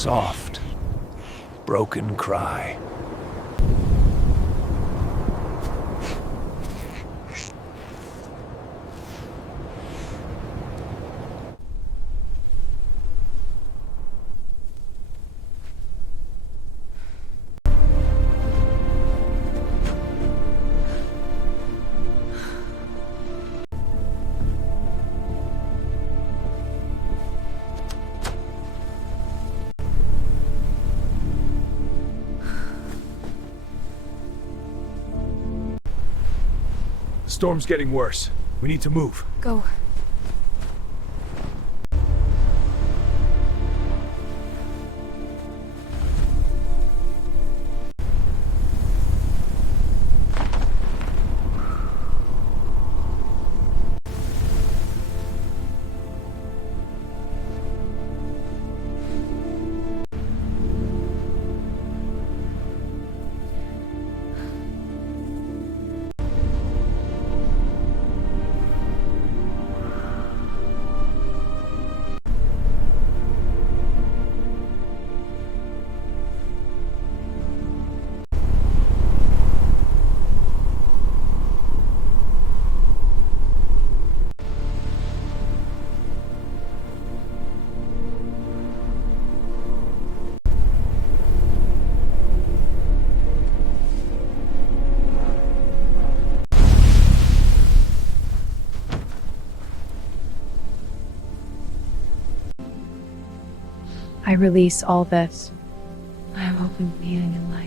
soft, broken cry. The storm's getting worse. We need to move. Go. I release all this. I am open, healing, and light.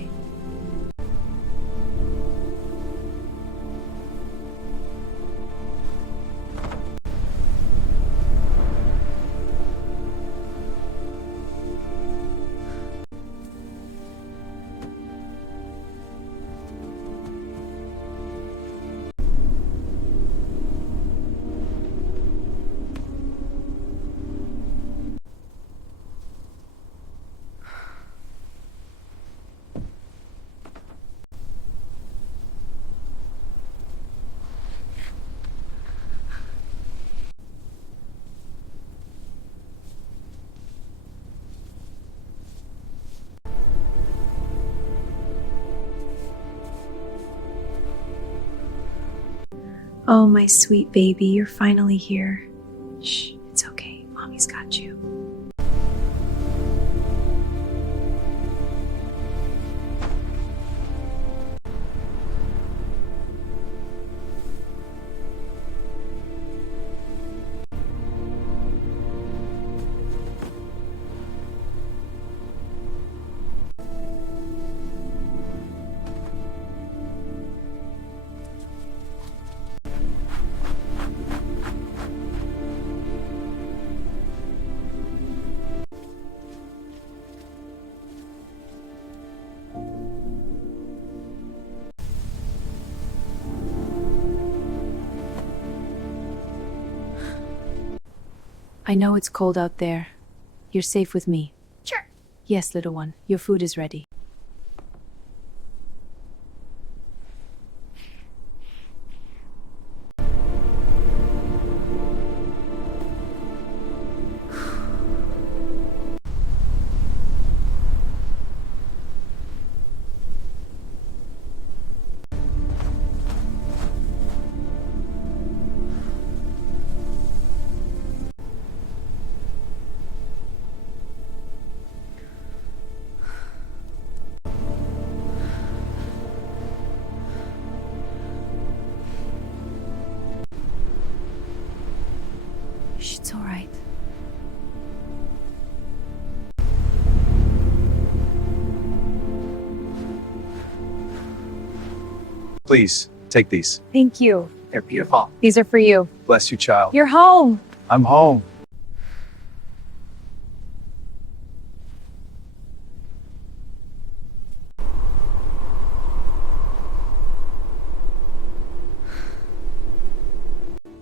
Oh, my sweet baby, you're finally here. Shh, it's okay. Mommy's got you. I know it's cold out there. You're safe with me. Sure. Yes, little one. Your food is ready. Shh, it's all right. Please, take these. Thank you. They're beautiful. These are for you. Bless you, child. You're home. I'm home.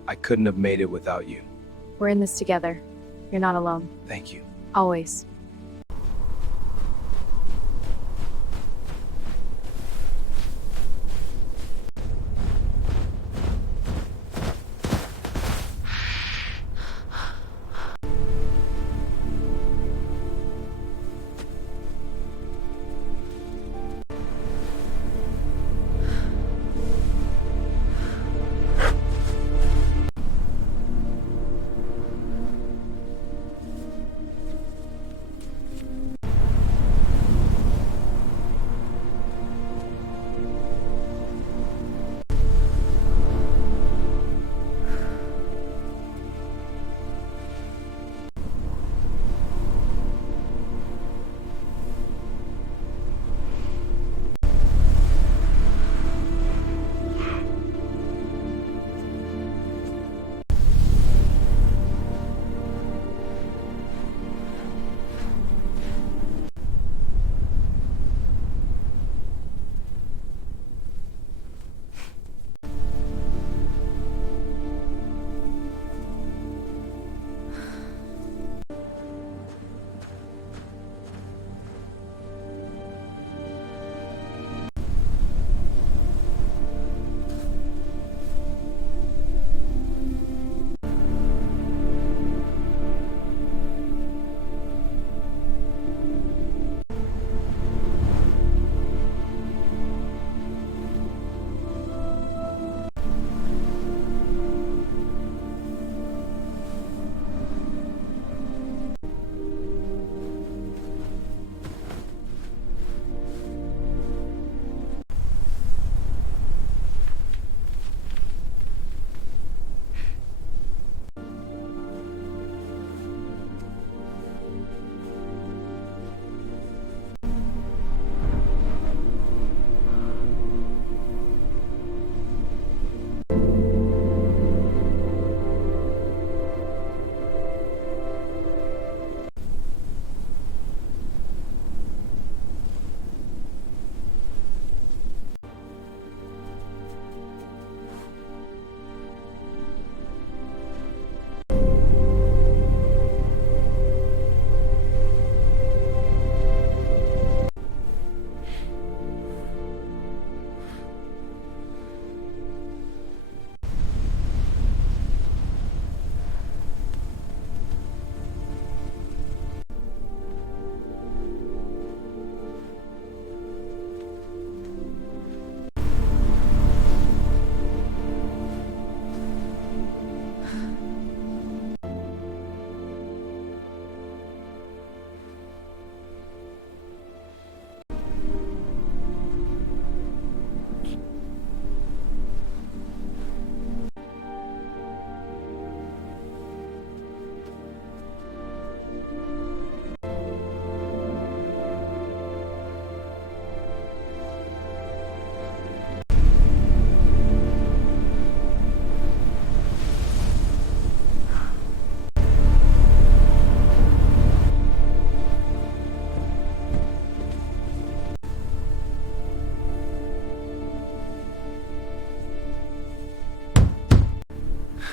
I couldn't have made it without you. We're in this together. You're not alone. Thank you. Always.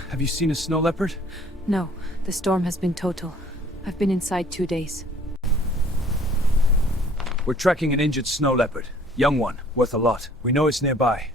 Have you seen a snow leopard? No, the storm has been total. I've been inside 2 days. We're tracking an injured snow leopard. Young one, worth a lot. We know it's nearby.